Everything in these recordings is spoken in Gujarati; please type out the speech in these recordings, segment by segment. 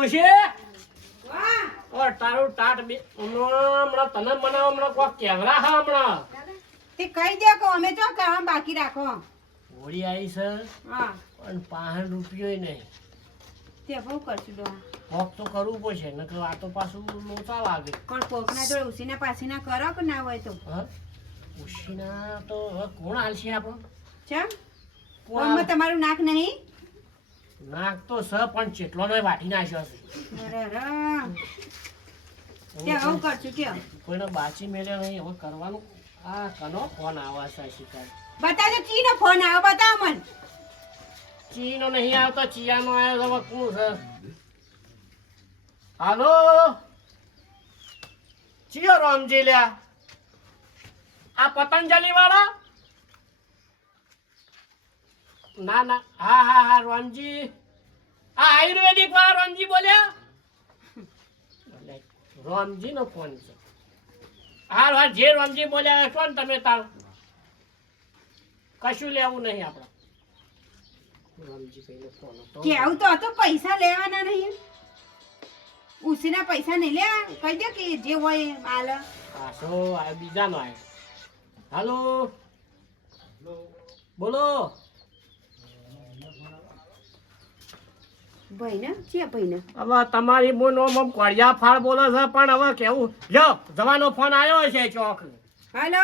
ડોશી ઓ તારું ટાટ બે હમણાં તને મને હમણાં કોક કેવરા હા હમણાં? તે કહી દે કે અમે ચો કામ બાકી રાખો? હોળી આવી છે. હા. પણ પાંચ રૂપિયો નહીં. તે બહુ કરશું દો કોક તો કરવું પડશે નકર આ તો પાછું લોચા લાગે. પણ કોકના જોડે ઉસીના પાસીના કરો કે ના હોય તો? ઉસીના તો કોણ હાલશે આપણો? ચમ? કોણ તમારું નાક નહીં? નાક તો સ પણ ચેટલો નો વાટી નાખ્યો છે. આવું કરશું કે કોઈને બાચી મેળ્યા નહીં હવે કરવાનું. આ કનો ફોન આવા છે શિકાર બતાજો ચીનો ફોન આવ્યો બતાવ મન. ચીનો નહીં આવતો ચિયાનો આવ્યો તો હવે કોણ છે? હાલો? ચિયો રામજી લ્યા. આ પતંજલિ વાળા ના ના. હા હા હા રામજી આ આયુર્વેદિક વાળા રામજી બોલ્યા? રામજી નો ફોન છે. હાર હાર જે રામજી બોલ્યા છો ને તમે તાર. કશું લેવું નહીં આપણે. ફોન હતો. તો હતો પૈસા લેવાના નહીં ઉસીના પૈસા નહીં લેવા કહી દે કે જે હોય હાલ. પાછો બીજાનો આવ્યો હાલો. બોલો. ભાઈ ને છે ભાઈને? હવે તમારી બોનો મમ કોળિયા ફાળ બોલે છે પણ હવે કેવું? જો જવાનો ફોન આવ્યો છે ચોક. હાલો?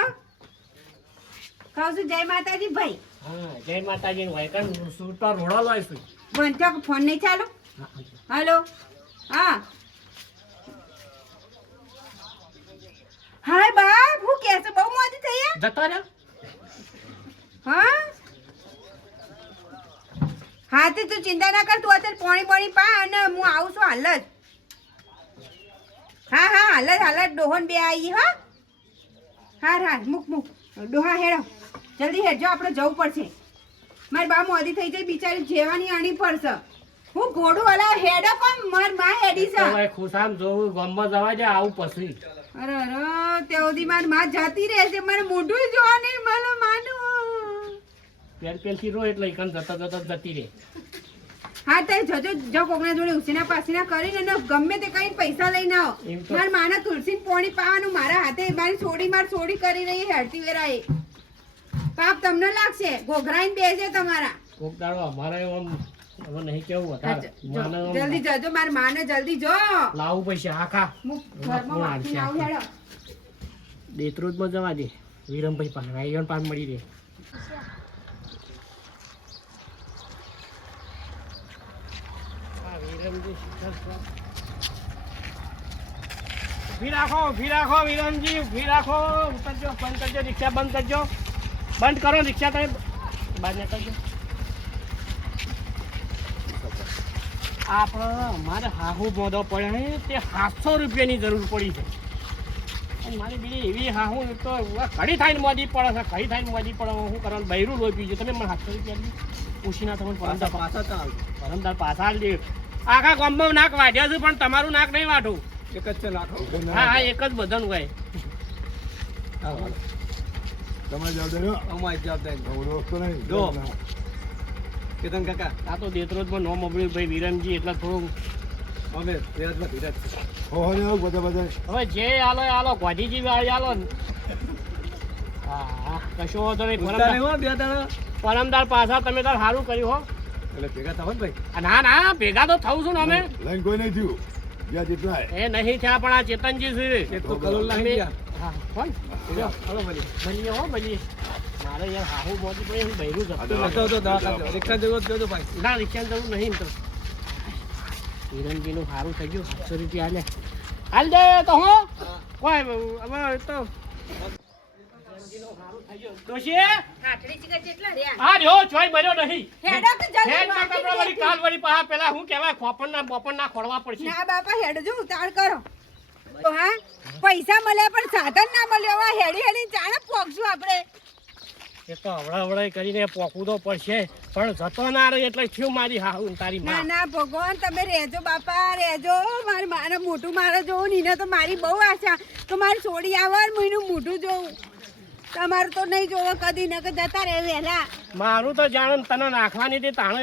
કહું છું જય માતાજી ભાઈ. હા જય માતાજી હોય કણ સૂટર રોડો લોય છું બંધો ફોન નહીં ચાલુ? હાલો? હા. હાય બાપ હું કે છે? બહુ મોડી થઈ? જતા રહ્યા? હા? હા તે તું ચિંતા ના કર તું અત્યારે પોણી પોણી પા અને હું આવું છું હાલ જ. હા હા હાલ જ હાલ જ. ડોહન બે આવી હા. હા હા મૂક મૂક. ડોહા હેડો. જલ્દી હેડજો આપણે જવું પડશે. મારી બા મોદી થઈ ગઈ બિચારી જેવાની આણી પડશે હું ઘોડું હલા હેડો કોમ માર મા હેડી છે હવે ખુશામ જોવું ગમમાં જવા દે આવું પછી. અરે અરે તે સુધી મારી માં જતી રહેશે મારે મોઢું જોવા નહીં મળે માનું. પેલ પેલથી રો એટલે કણ જતા જતા જતી રહે. હા તે જજો જો કોકના જોડે ઉસીના પાસીના કરીને ને ગમે તે કઈ પૈસા લઈને આવો. માર માના તુલસી પોણી પાવાનું મારા હાથે મારી છોડી માર છોડી કરી રહી હેડતી વેરાએ. પાપ તમને લાગશે ઘોઘરાઈને બેસે તમારા. કોક દાડો અમારે આમ હવે નહીં કેવું વધારે. જલ્દી જજો માર માને જલ્દી જો. લાવું પૈસા આખા ઘરમાં માખી આવું હેડો. દેત્રોજમાં જવા દે વિરમભાઈ પાસે રાયણ પાસ મળી રહે આ વિરમજી શિખર રાખો ઊભી રાખો વિરમજી ઊભી રાખો. ઉતરજો બંધ કરજો રિક્ષા બંધ કરજો. બંધ કરો રિક્ષા તમે બંધ ન આપણે અમારે હાહુ મોદો પડ્યો ને તે સાતસો રૂપિયાની જરૂર પડી છે. અને મારી બીજી એવી હાહુ તો ઘડી થાઈને મોદી પડે છે ઘડી થાઈને મોદી પડે હું કરવાનું? બૈરું લોહી પીજો તમે મને સાતસો રૂપિયા પૂછીના તમે પરમદાર પાછા પરમદાર પાછા દે આખા ગામમાં નાક વાઢ્યા છે પણ તમારું નાક નહીં વાઢું એક જ છે નાક હા હા એક જ બધાનું ભાઈ તમે જવાબદારી અમારી જવાબદારી. વસ્તુ નહીં. જો. કેતન કાકા આ તો દેતરોજમાં નો મળ્યું ભાઈ વિરમજી એટલે થોડું અમે ધીરજમાં ધીરજ હો હો બધા બધા. હવે જે આલો આલો ગોધીજી વાળી આલો ને. હા હા કશો વાંધો નહીં પરમદાર હો બે પરમદાર પાછા તમે તાર સારું કર્યું હો. એટલે ભેગા થવા ને ભાઈ? ના ના ભેગા તો થવું છું ને અમે. લઈને કોઈ નહીં થયું. જ્યાં જેટલા એ. નહીં થયા પણ આ ચેતનજી છે. એ તો કલોલ લાગી હા કોણ હો. બનીએ મારે યાર હાહુ મોદી પડી હું બૈરું તો રિક્ષા જેવો જ ભાઈ. ના રિક્ષા જવું નહીં તો. હિરણજીનું સારું થઈ ગયું. સાતસો રૂપિયા હાલે હાલ દે તો હો. કોઈ હવે તો ડોશી હાથડી ચીકા કેટલા રહ્યા? હા રહ્યો ચોય મર્યો નહીં. હેડો તો જલ્દી હેડ ના કપડા વળી કાલ વળી પાહા પેલા હું કહેવાય ખોપણના બોપણના ખોળવા પડશે. ના બાપા હેડજો ઉતાળ કરો. તો હા પૈસા મળ્યા પણ સાધન ના મળ્યો. હવે હેડી હેડી જાણે પોગશું આપણે. એ તો હવડા હવડાઈ કરીને પોકવું તો પડશે પણ જતો ના રહે એટલે થયું મારી હાહુ હું તારી ના ના ભગવાન તમે રહેજો બાપા રહેજો. મારે મારે મોટું મારે જોવું ને તો મારી બહુ આશા. તો મારી છોડી આવે મહિનું હું મોઢું જોવું તમારું તો નહીં જોવો કદી ન જતા રહે વહેલા. મારું તો જાણે તને નાખવાની હતી તાણે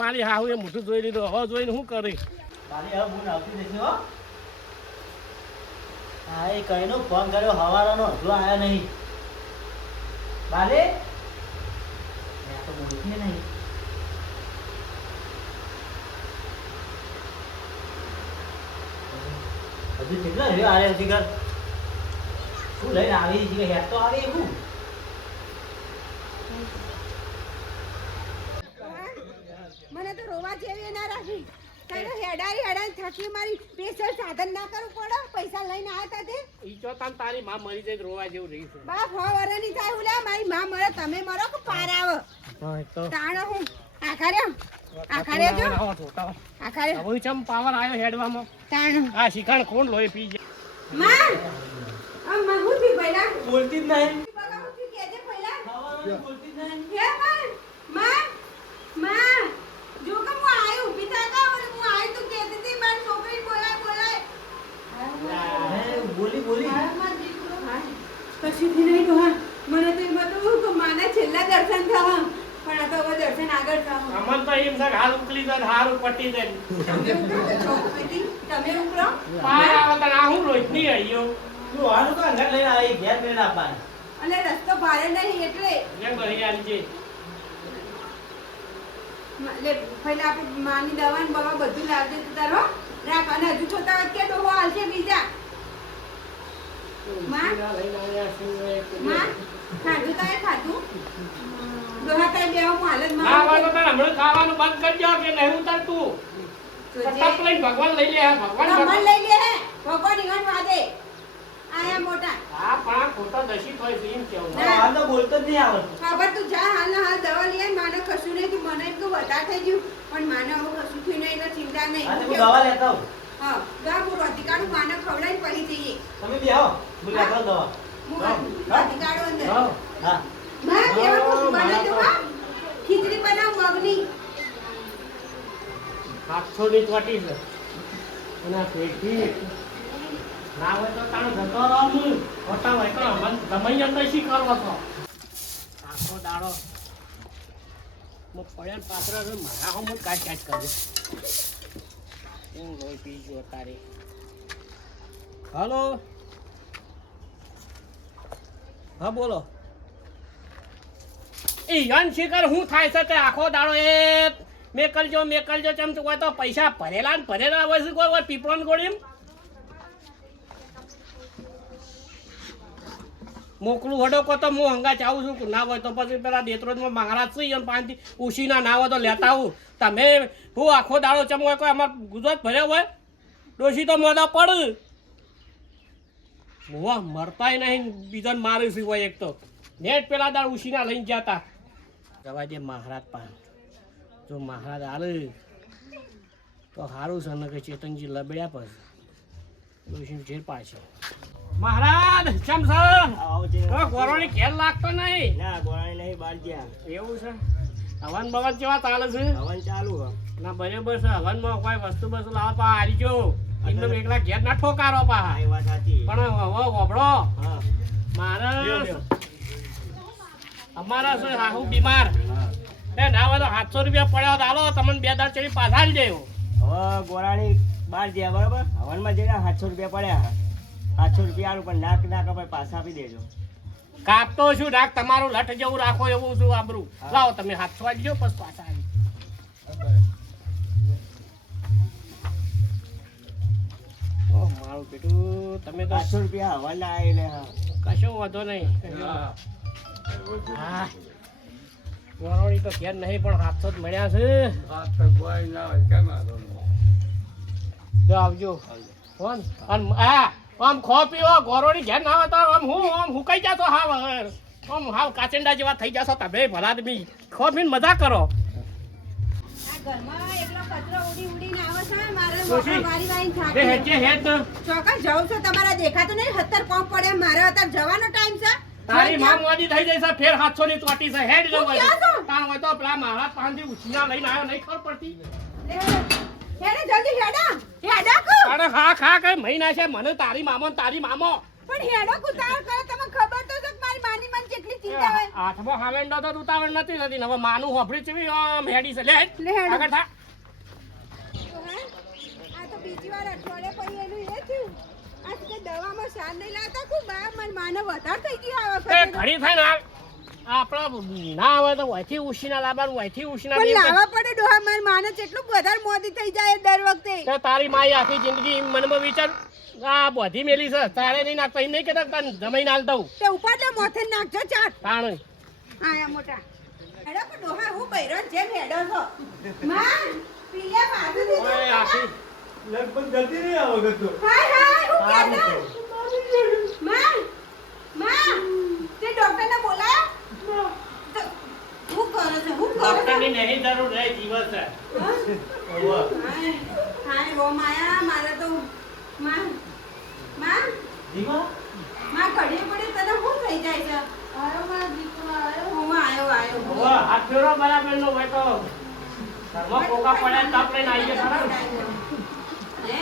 મારી હાવ એ મોઢું જોઈ લીધું. હવે જોઈને શું કરે હો. હા એ કઈનો ફોન કર્યો હવારાનો હજુ આવ્યો નહીં. બાલે? મેં તો બોલતી નહીં. હજુ કેટલા રહ્યો આરે હજી ઘર લઈને આવી છે હેર તો આવી હું મને તો રોવા જેવી ના રાખી. તારે હેડાઈ હેડાઈ થકી મારી સ્પેશિયલ સાધન ના કરવું પડે. પૈસા લઈને આવ્યા તા તે. ઈ જો તાન તારી માં મરી જાય રોવા જેવું રહી છે. બા ફો વરની થાય ઉલા. મારી માં મરે તમે મરો કે પારાવ તો. તાણ હું. આખા આખારે આખા જો આખા રે હવે ચમ પાવર આવ્યો હેડવામાં. તાણ આ શિખંડ કોણ લોહી પી જાય? માં! બોલતી જ નહીં. નહીં તો હે, બોલી નહીં ડોહા મને તો એમ હતું કે માના છેલ્લા દર્શન થવા. પણ આ તો હવે દર્શન આગળ થવા. અમન તો એમ છે હાલ ઉકલી જાય હાર પટી જાય. તમે ઉકળો પાર આવે તને આ હું રોજની આયો તું આનું તો અંગત લઈને આવી ઘેર મેળ આપવાનું અને રસ્તો ભારે નહીં એટલે જેમ ભરી આલજે મ- પહેલા આપણે માની દવા ને બવા બધું લાવજે તું તારો. રાખ અને હજુ જોતા હોય કે ડોહો હાલશે બીજા. માં? લઈને આવ્યા છીએ. માં? ખાધું તાય ખાધું? ડોહા તાય બે હું હાલત ના હોય તો હમણાં ખાવાનું બંધ કરજો કે નહીં લઈને ભગવાન લઈ લે ભગવાન ભગવાન. લઈ લે ભગવાન ઈવન વાદે. આયા મોટા. આ પણ આ ખોટો દશિત હોય છે એમ કેવું? ના. તો બોલતો જ નહીં આવડતું ખબર તું જા હાલ હાલ દવા લઈ માને કશું નહીં તું મને એટલું વધારે થઈ ગયું પણ માને હવે કશું થયું નહીં એટલે ચિંતા નહીં. હા તો હું હું? દવા લેતા આવું. હા દવા હું રોધિકાનું માને ખવડાવીને પડી જઈએ. તમે બી આવો હું લેતા આવું દવા. હું અંદર. હા. હા. માં કેવું તું બનાવી હા? ખીચડી બનાવ મગની. હાથોડી ચોટી છે. અને પેટી ના હોય તો તારો જતો રહો હું. ખોટા હોય તો મન ગમે તો શી કરવો છો? આખો દાડો. હું પડ્યા પાત્ર મારા હું હું કાચ કાચ કરું. એમ લોહી પી જો તારે? હલો? હા બોલો. એ યન શિખર હું થાય છે તે આખો દાડો એ મેકલજો મેકલજો ચમ હોય તો પૈસા ભરેલા ને ભરેલા હોય છે કોઈ પીપળો ને ગોળી મોકલું હડો કો તો હું હંગા ચાવું છું. ના હોય તો પછી પેલા દેતરોજમાં મહારાજ છે એમ પાંચથી ઉશીના ના હોય તો લેતા આવું. તમે હું આખો દાડો ચમ હોય કોઈ અમાર ગુજરાત ભર્યો હોય? ડોશી તો મોદા પડ વાહ મરતાય નહીં, બીજાને મારે શું હોય એક તો. નેટ પેલા દાડ ઉશીના લઈને જતા જવા દે મહારાજ પાન. જો મહારાજ આલે તો સારું છે ને કે ચેતનજી લબડ્યા પછી. ડોશી જેર પાછો. મહારાજ કેમ છે? ગોરોની ઘેર લાગતો નહીં. ના ગોરાણી નહીં બાર ગયા એવું છે? હવન બવન કેવા ચાલે છે? હવન ચાલુ હે ના બરાબર છે. હવનમાં કોઈ વસ્તુ બસ્તુ લાવો પા હારી જો. એકદમ એકલા ઘેર ના ઠોકારો પા એ વાત સાચી. પણ હવે ગોબડો હા. મારે. અમારા છે રાહુ બીમાર. એ ના હોય સાતસો રૂપિયા પડ્યા તો હાલો તમને બે દાડ ચડી પાછા દેવો. હવે ગોરાણી બાર ગયા બરાબર? હવનમાં જઈને સાતસો રૂપિયા પડ્યા. સાતસો રૂપિયા પણ નાક નાક ભાઈ પાછા આપી દેજો. કાપતો છું નાક તમારું લઠ જેવું રાખો એવું છું આબરું. લાવો તમે હાથ દો પછી પાછા આવી. ઓહ, મારું બેટું તમે તો સાતસો રૂપિયા હવાના આવીને હા. કશો વાંધો નહીં. હા. વરોણી તો ઘેર નહીં પણ હાથસો જ મળ્યા છે. જો આવજો. અને આ આમ ખો પીવો ગોરોડી ઘેર ના હોય આમ હું આમ હુકાઈ જાતો હાવ આમ હાવ કાચંડા જેવા થઈ જશો તમે ભલા આદમી. ખો પીને મજા કરો. આ ઘરમાં એકલો કચરો ઉડી ઉડીને આવે છે મારે ડોશી, મોઢા વારી વારીને બે થાકી હેડજે હેડ ચોક્કસ જવું છું તમારા દેખાતું નહીં સત્તર કોમ પડ્યા મારે અત્યારે જવાનો ટાઈમ છે. તારી માં મોદી થઈ જઈ છે ફેર હાથસો ની ચોટી છે હેડ જવું તાણ હોય તો પેલા મારા પાસેથી ઉછીના લઈને આવ્યો નહીં ખબર પડતી. હેડે જલ્દી હેડા. હેડા કુ. અરે હા ખા કઈ મહિના છે. મને તારી મામો ને તારી મામો. પણ હેડો કુતાર કરે. તમને ખબર તો છે મારી માની મન કેટલી ચિંતા હોય. આઠમો હાવેન્ડો તો ઉતાવળ નથી થતી. હવે માનું હોભળી બી આમ હેડી છે. લે. આગળ થા. તો બીજી વાર અઠવાડિયા પછી એનું એ થયું. આ તો દવામાં શાન નહીં લાવતા. ખૂબ બા માર માને વધારે થઈ ગયું આ વખતે. ઘડી થાય ને આ- આપણા ના આવે તો વહીથી ઉછીના લાવવાનું વહીથી ઉછીના પણ. લાવવા પડે ડોહા માર માને કેટલું વધારે મોદી થઈ જાય દર વખતે. તો તારી માઈ આખી જિંદગી મનમાં વિચાર આ બધી મેલી છે તારે નહીં નાખતો એમ નહીં કહેતા તને જમાઈને હાલ દઉં તે ઉપાડલે મોથે નાખજો ચાટ. તાણ. આયા મોટા. હેડો પણ ડોહા હું બૈરણ જેમ હેડો છો. માં પીલે બાજુ દે ઓય આખી લગભગ જલ્દી નહીં આવો ગતો તો. હાય હાય હું કહેતો માં માં તે ડોક્ટરને બોલાયો? હું કરો છો? હું કરો ડોક્ટરની નહીં જરૂર રહે જીવન છે. હાય હાય ઓ માયા મારે તો માં માં ધીમા માં ઘડી પડી તને શું થઈ જાય છે? આયો માં દીકરો આયો. હું આયો આયો. ઓય, હાથ ફેરો બરાબર નો હોય તો. ઘરમાં પોકા પડ્યા તપ લઈને આવીએ ખરા? હે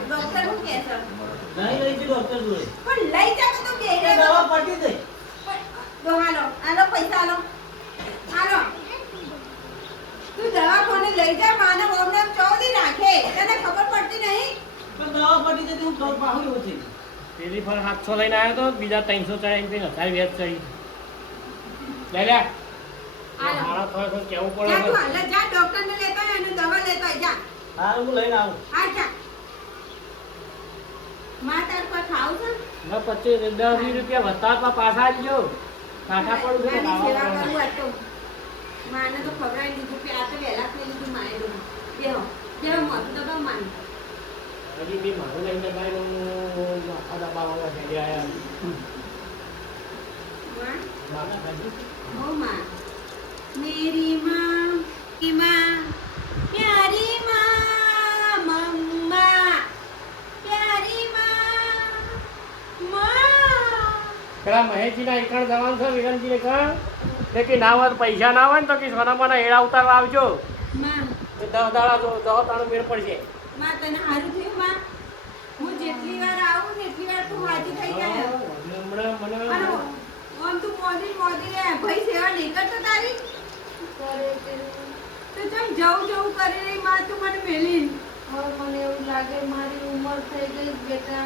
ડોક્ટર શું કહે છે? નહીં લઈ જી ડોક્ટર જોડે પણ લઈ જાવ તો બે એ દવા પટી દે તો હાલો હાલો પૈસા હાલો હાલો તું દવા કોને લઈ જા માને ઓમને ચોદી નાખે તને ખબર પડતી નહીં પણ દવા પટી દે તો હું થોડું પાહું એવું થઈ ફર સાતસો લઈને આવ્યો તો બીજા ત્રણસો ચડાવીને પછી હજાર વ્યાજ ચડી લે લે મારા થોડે થોડું કેવું પડે જા ડોક્ટરને લેતો હોય અને દવા લેતો જા. હા હું લઈને આવું. હા જા. માં પર ખાવું છે? ને પચીસ દસ વીસ રૂપિયા વધતા પાછા આપજો. કાંઠા સેવા કરું તો માને તો ખવડાવી દીધું કે આ તો વહેલા ખાઈ લીધું માએ તો બેહો બેહો મોઢું દબાવ હજી બી મારું લઈને ભાઈ ખાધા બાવા થઈ ગયા એમ મેરી માં માં પ્યારી માં મમ્મા પ્યારી માં પેલા મહેશજીના એકણ જવાનું છે વિરણજીને કણ તે કે ના હોય પૈસા ના હોય ને તો કે સોનામાના હેડા ઉતારવા આવજો. દસ દાડા દસ દાડા મેળ પડશે. માં તને સારું થયું? થઈ હમણાં મને અને ઓમ તું મોદી મોદી રે ભાઈ સેવા નહીં કરતો તારી? તો ચમ જવું જવું કરી રહી માં તું મને મેલી. મને એવું લાગે મારી ઉંમર થઈ ગઈ બેટા.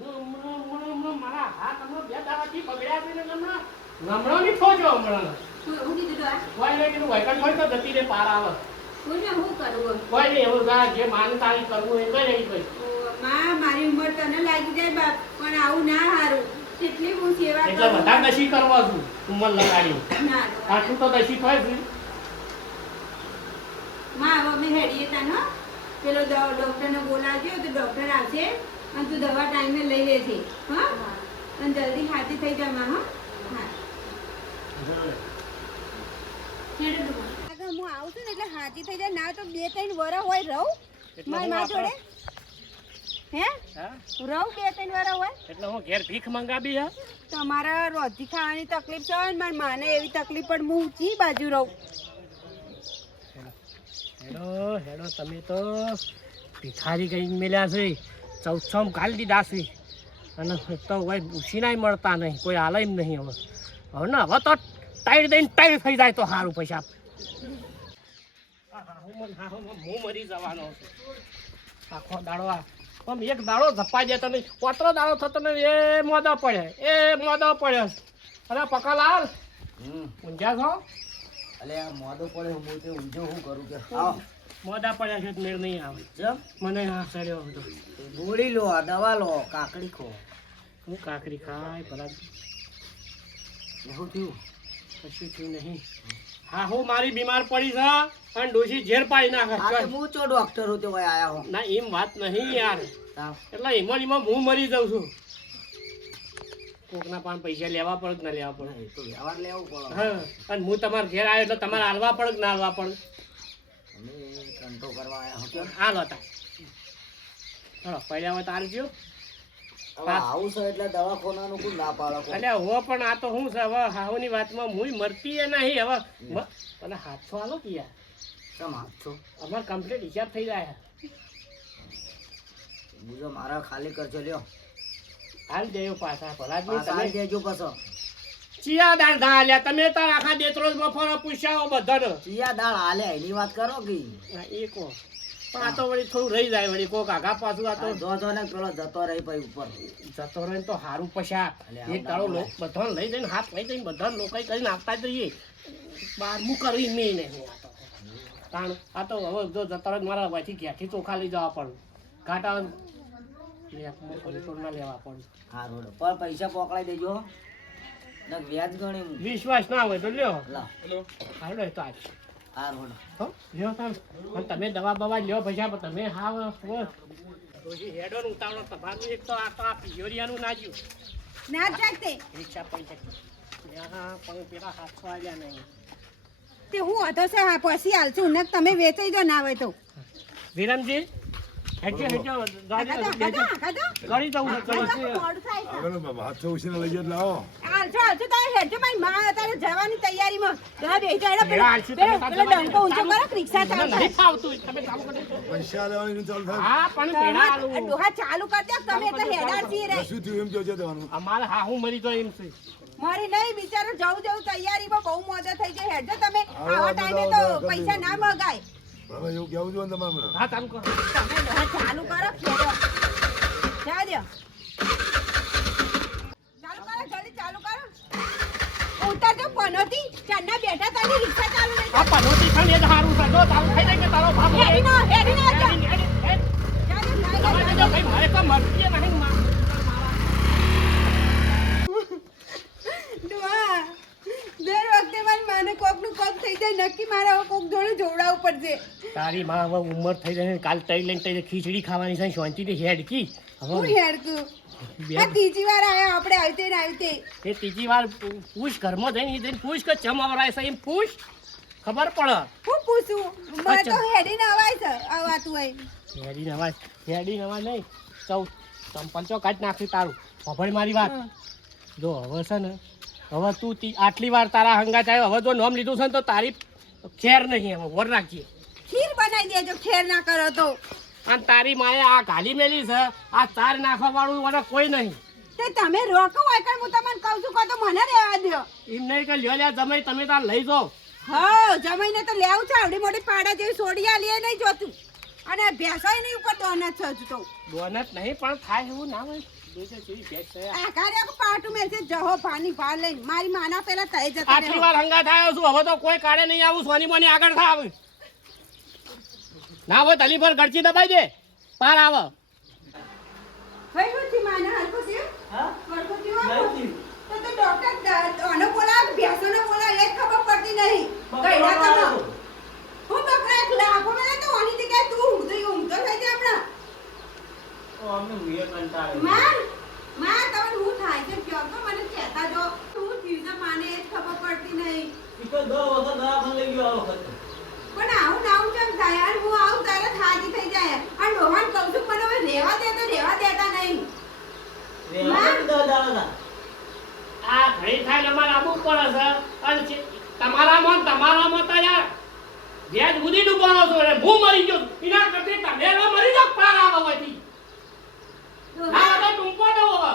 હમણાં, મારા હાથ બે દાડાથી બગડ્યા છે ને હમણાં. હમણાં ની થોજો હમણાં. શું હું કીધું તો આ? કોઈ નહીં કીધું હોય તો જતી રે પાર આવે. હું ને હું કરવું કોઈ નહીં એવું જા જે માનતા તારી કરવું એ કઈ નહીં કઈ. માં મારી ઉંમર તને લાગી જાય બાપ પણ આવું ના હારું. કેટલી હું સેવા એટલે બધા દશી કરવા છું ઉંમર લગાડી આટલું તો દશી થાય છે માં હવે અમે હેડીએ તાનો પેલો ડોક્ટરને બોલાવજો તો ડોક્ટર આવશે અને તું દવા ટાઈમે લઈ લેજે હા. અને જલ્દી હાથી થઈ જા માં હા. હું. આવું છું ને એટલે હાથી થઈ જાય ના તો બે ત્રણ વર હોય રહું. મારી મા જોડે. હે? હા? રહું બે ત્રણ વર હોય? એટલે હું ઘેર ભીખ મંગાવી હે? તમારા રોજી ખાવાની તકલીફ છે ને મારી માને એવી તકલીફ પણ હું ઊંચી બાજુ રહું. હેડો હેડો તમે તો ભિખારી કઈ મેલ્યા છે ચૌથમ ગાલી દીધા છે અને તો કોઈ ઉછીનાય મળતા નહીં કોઈ હાલે એમ નહીં હવે. હવે ને હવે તો ટાઈટ દઈને ટાઈટ થઈ જાય તો સારું પૈસા હું મરી જવાનો છું. આખો દાડો આ આમ એક દાડો ઝપાઈ જાય તમે પોતરો દાડો થતો નહીં એ મોદો પડે. એ મોદો પડે. અરે પકાલાલ ઊંઝા છો? અલે આ મોદો પડે હું તે ઊંઝો હું કરું કે? આવો. મોદા પડ્યા છે મેળ નહીં આવે. જમ મને હા સડ્યો હતો. ગોળી લો આ દવા લો કાકડી ખો. હું કાકડી ખાય ભલા એવું થયું? કશું થયું નહીં. હા હું મારી બીમાર પડી છે. અને ડોશી ઝેર પાડી નાખે. હું ચો ડોક્ટર હું તે ભાઈ આયા હો. ના એમ વાત નહીં યાર. એટલે એમાં એમાં હું મરી જાઉં છું. કોકના પાન પૈસા લેવા પડે કે ના લેવા પડે? તો વ્યવહાર લેવું પડે. હા અને હું તમારા ઘેર આવ્યો એટલે તમારે હાલવા પડે કે ના હાલવા પડે? કંટો કરવા આવ્યા હો. કેમ હાલ હતા ચલો પહેલા હોય તો ગયો હવે આવું છે એટલે દવાખાનાનું કોઈ ના પાડો એટલે હો પણ આ તો હું છે? હવે હાહુની વાતમાં હું મરતી એ નહીં. હવે મ- અને હાથસો હાલો કે યાર? હાથ છો અમારે કમ્પ્લીટ હિસાબ થઈ જાય બીજો મારા ખાલી કરજો લ્યો. હાલ દેજો પાછા ભલા તમે. દેજો પાછો. ચિયા દાળ ધા હાલ્યા તમે તાર આખા દેતરોજ બફોરે પૂછ્યા બધાને. ચિયા દાળ હાલ્યા એની વાત કરો કે? એ પણ આ તો વળી થોડું રહી જાય વળી કોક આગા પાછું આ તો આ જો જો ને પેલો જતો રહી પછી ઉપર. જતો રહે તો સારું પછા એક દાડો લોક બધાને લઈ જઈને હાથ લઈ જઈને બધાને લોકો કરીને આપતા જઈએ બારમું કરી મેં નહીં તાણ. આ તો હવે જો તરત મારા વાથી ઘેરથી ચોખા લઈ જવા પડે ઘાટા ના લેવા પડે રોડ પર પૈસા પોકળાઈ દેજો. વ્યાજ ગણી વિશ્વાસ ના હોય તો લ્યો. લા. હાલો. તો આજ. હા રોડ. લ્યો તમે પણ તમે દવા બવા લ્યો પૈસા પણ તમે હા. હેડો ઉતાવળો તમારું એક તો આ તો આ પિયોરિયાનું ના જ્યું. ના રિક્ષા પૈસા ત્યાં પણ પેલા સાતસો આવ્યા નહીં. તે હું હતો છે હા પછી હાલશું. ને તમે વેચાઈ દો ના હોય તો વિરમજી? જવાની તૈયારીમાં. ચાલુ- કરો, તમે દો. એટલે હેડાર છીએ રે. શું થયું એમ જોજે દેવાનું અમારે હા હું મરી તો એમ છે. મારી નહીં બિચારો જવું જવું તૈયારીમાં બહુ મોજા થઈ જાય હેડજો તમે. આવા ટાઈમે તો પૈસા ના મગાય હવે એવું કેવું જોઈએ ને તમારે? હા ચાલુ કરો. તમે ડોહા ચાલુ કરો ખેડો જવા દો ચાલુ કરો જલ્દી ચાલુ કરો. ઉતરજો પનોતી. ચારના બેઠા તારી રિક્ષા ચાલુ નહીં આ પનોતી પણ એ જ હારું છે. જો ચાલુ થઈ જાય કે તારો ભાગ હેડી ના હેડી ના હેડી, હેડી, હેડી. જાજો ભાઈ મારે તો મરતી નહીં માં ડોહા દર વખતે મારી માને કોકનું કોક થઈ જાય નક્કી મારે કોક જોડે જોડાવવું પડશે. તારી માં હવે ઉંમર થઈ જાય કાલ તઈ લઈને તઈ ખીચડી ખાવાની છે હેડકી. હું હવે હેડકું આ ત્રીજી વાર આયા આપણે આવતે ને આવતે એ ત્રીજી વાર પૂછ ઘરમાં જઈને જઈને પૂછ કે ચમ આવરાય છે એમ પૂછ. ખબર પડે. હું પૂછું? મને તો અચ્છા. હેડીને અવાય છે અવાતું હોય. હેડી હેડી નહીં. ચૌ ચંપલ ચો કાઢી નાખી તારું. ખબર મારી વાત. જો હવે છે ને હવે તું તી- આટલી વાર તારા હંગાત આવ્યો. હવે જો નામ લીધું છે ને તો તારી ખેર નહીં હવે વર રાખીએ ખીર બનાવી દેજો ખેર ના કરો તો. અને તારી માએ આ ઘાલી મેલી છે. આ ચાર નાખવા વાળું મને કોઈ નહીં. તે તમે રોકો હોય કે હું તમને કહું છું કહો તો મને રહેવા દો એમ નહીં કે લ્યો લ્યા જમાઈ તમે તાર લઈ જાઓ. હા જમાઈને તો લેવું છે. આવડી મોટી પાડા જેવી સોડિયા લે નહીં જોતું. અને ભેંસાય નહીં ઉપર ડોનટ છે તો ડોનટ નહીં પણ થાય એવું ના હોય. આ કાર્ય પાટું જહો ભાર લઈને. મારી માના પેલા થઈ જતા આટલી વાર છું હવે તો કોઈ કાળે નહીં આવું સોની મોની આગળ થાવ. ના હોય તલી પર ગળચી દબાઈ દે. પાર આવ. ભાઈ હું થી માના હરકો છે? હા? હરકો થી નહીં તો તો ડોક્ટર આનો બોલા ભેંસોને બોલા એ ખબર પડતી નહીં. બકરા ગયડા હું બકરા એક લાખો મેલે તો આની જગ્યાએ તું ઊંઘતો ઊંઘતો થઈ જાય હમણાં. ઓ, અમને વીએ કંટાળે. માર માર તમને હું થાય છે કયો તો મને કહેતા જો હું થયું છે માને એ જ ખબર પડતી નહીં ઈ તો દસ વખત દવાખાને લઈ ગયો આ વખતે. પણ આવું ને આવું કેમ થાય? યાર હું આવું તરત હાજી થઈ જાય. કહું છું પણ હવે રહેવા દે તો રહેવા દેતા નહીં. આ ઘડી થાય અમારે આબુ પડે છે. અને તમારામાં તમારામાં તો યાર વ્યાજ ઉડી ડૂબવાનો છો. એટલે હું મરી ગયો એના કરતી તમે મરી જાવ પાર આવો હોયથી. ના હવે ટૂંકો દો હવે.